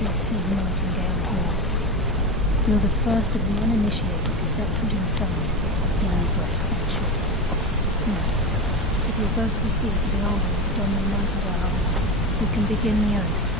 This is Nightingale Hall. You're the first of the uninitiated to set foot inside, now for a century. Now, if you'll both proceed to the armory to don the Nightingale armor, we can begin the oath.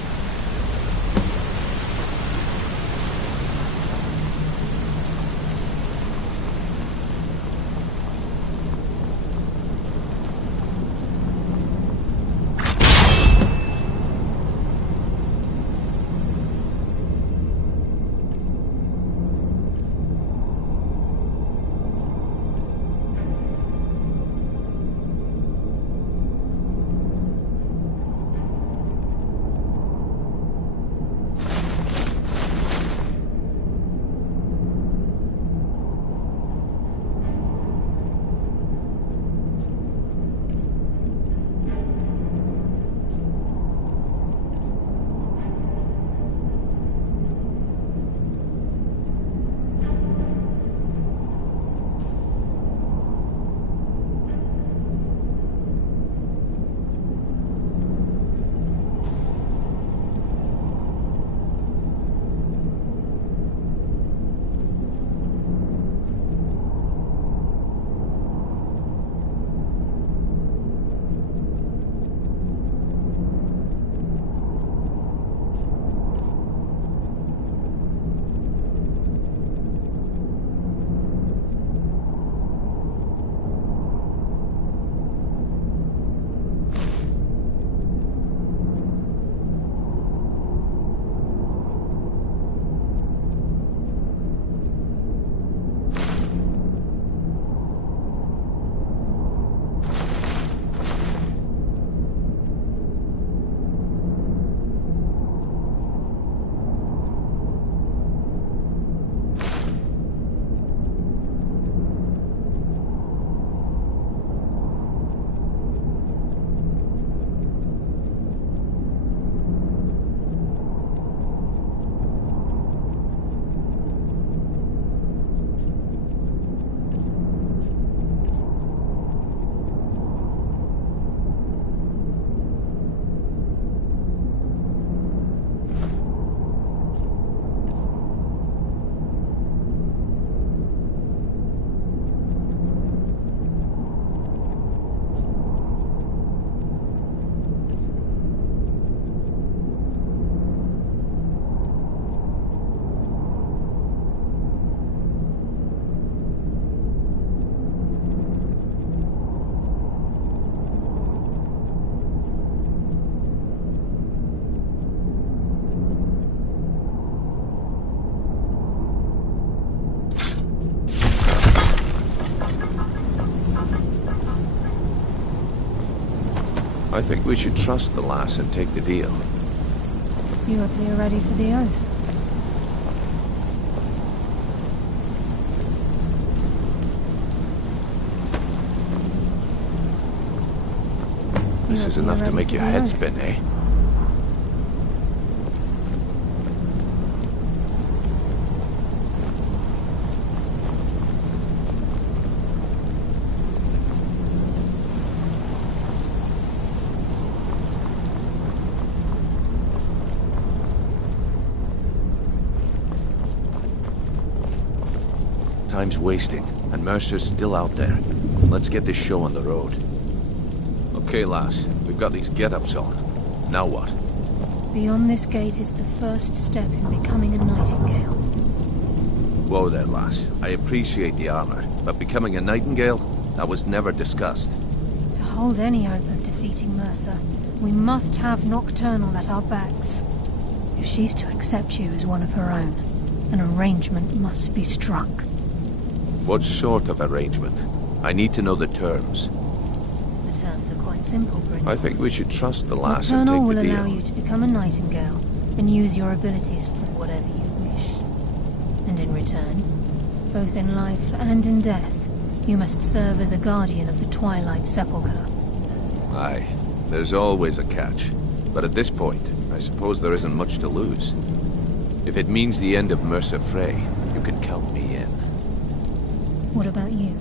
I think we should trust the lass and take the deal. You appear ready for the oath. This is enough to make your head spin, eh? Time's wasting, and Mercer's still out there. Let's get this show on the road. Okay, lass, we've got these get-ups on. Now what? Beyond this gate is the first step in becoming a Nightingale. Whoa there, lass. I appreciate the armor, but becoming a Nightingale? That was never discussed. To hold any hope of defeating Mercer, we must have Nocturnal at our backs. If she's to accept you as one of her own, an arrangement must be struck. What sort of arrangement? I need to know the terms. The terms are quite simple, Bryn. I think we should trust the lass and Nocturnal take will the deal. allow you to become a Nightingale and use your abilities for whatever you wish. And in return, both in life and in death, you must serve as a guardian of the Twilight Sepulchre. Aye, there's always a catch. But at this point, I suppose there isn't much to lose. If it means the end of Mercer Frey, you can count me in. What about you?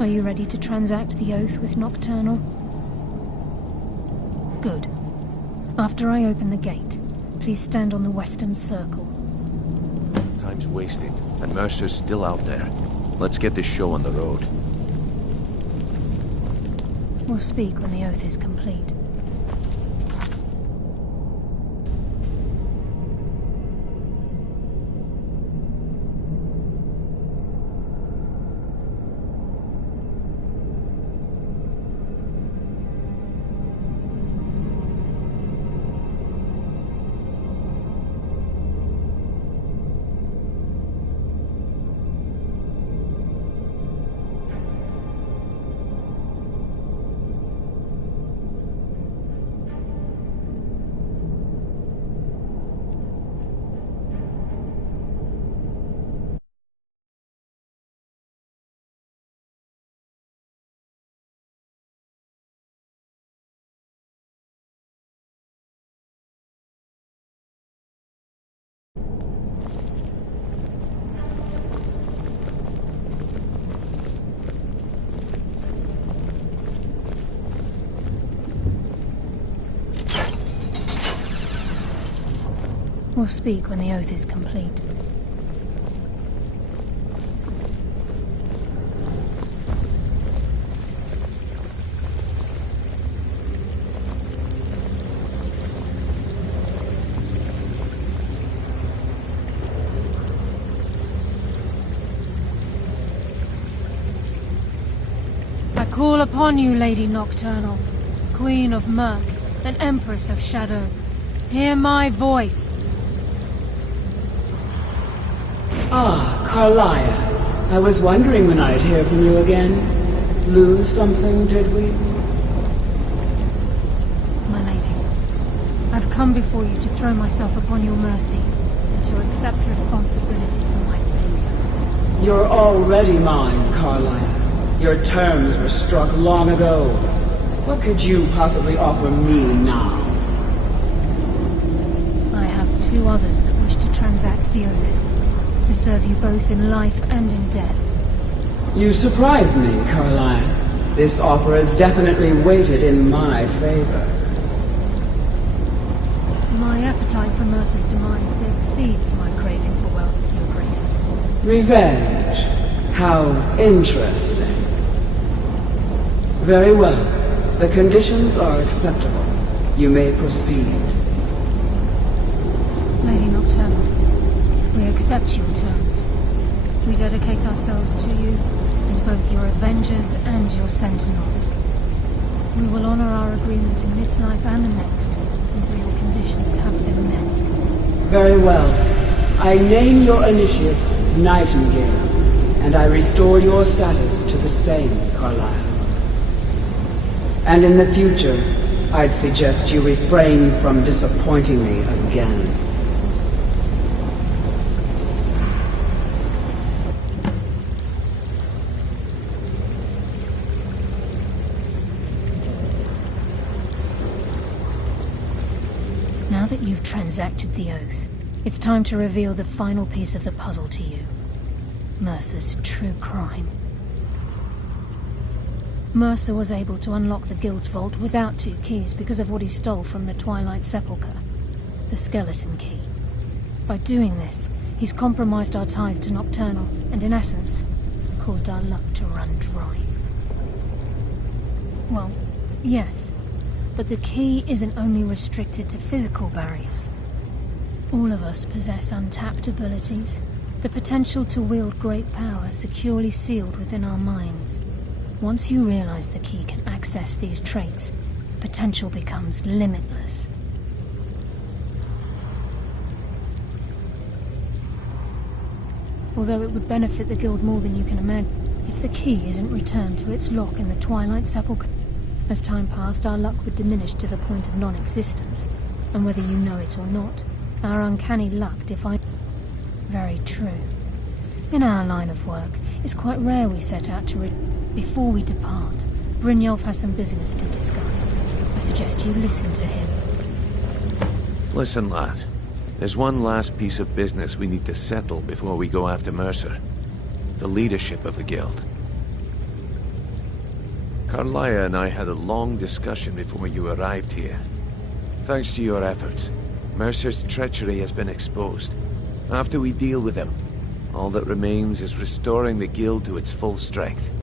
Are you ready to transact the oath with Nocturnal? Good. After I open the gate, Please stand on the western circle. Time's wasted, and Mercer's still out there. Let's get this show on the road. We'll speak when the oath is complete. We'll speak when the oath is complete. I call upon you, Lady Nocturnal, Queen of Murk, and Empress of Shadow. Hear my voice. Ah, Carlia. I was wondering when I'd hear from you again. Lose something, did we? My lady, I've come before you to throw myself upon your mercy and to accept responsibility for my failure. You're already mine, Carlia. Your terms were struck long ago. What could you possibly offer me now? I have two others that wish to transact the oath, to serve you both in life and in death. You surprised me, Carlia. This offer is definitely weighted in my favor. My appetite for Mercer's demise exceeds my craving for wealth, Your Grace. Revenge. How interesting. Very well. The conditions are acceptable. You may proceed. Lady Nocturnal, we accept your terms. We dedicate ourselves to you as both your avengers and your sentinels. We will honor our agreement in this life and the next until your conditions have been met. Very well. I name your initiates Nightingale, and I restore your status to the same, Carlisle. And in the future, I'd suggest you refrain from disappointing me again. Now that you've transacted the oath, it's time to reveal the final piece of the puzzle to you. Mercer's true crime. Mercer was able to unlock the Guild's vault without two keys because of what he stole from the Twilight Sepulchre, the skeleton key. By doing this, he's compromised our ties to Nocturnal, and in essence, caused our luck to run dry. Well, yes, but the key isn't only restricted to physical barriers. All of us possess untapped abilities, the potential to wield great power securely sealed within our minds. Once you realize the key can access these traits, potential becomes limitless. Although it would benefit the Guild more than you can imagine, if the key isn't returned to its lock in the Twilight Sepulchre, as time passed, our luck would diminish to the point of non-existence, and whether you know it or not, our uncanny luck defines. Very true. In our line of work, it's quite rare we set out to before we depart. Brynjolf has some business to discuss. I suggest you listen to him. Listen, lad. There's one last piece of business we need to settle before we go after Mercer. The leadership of the Guild. Carlia and I had a long discussion before you arrived here. Thanks to your efforts, Mercer's treachery has been exposed. After we deal with him, all that remains is restoring the guild to its full strength.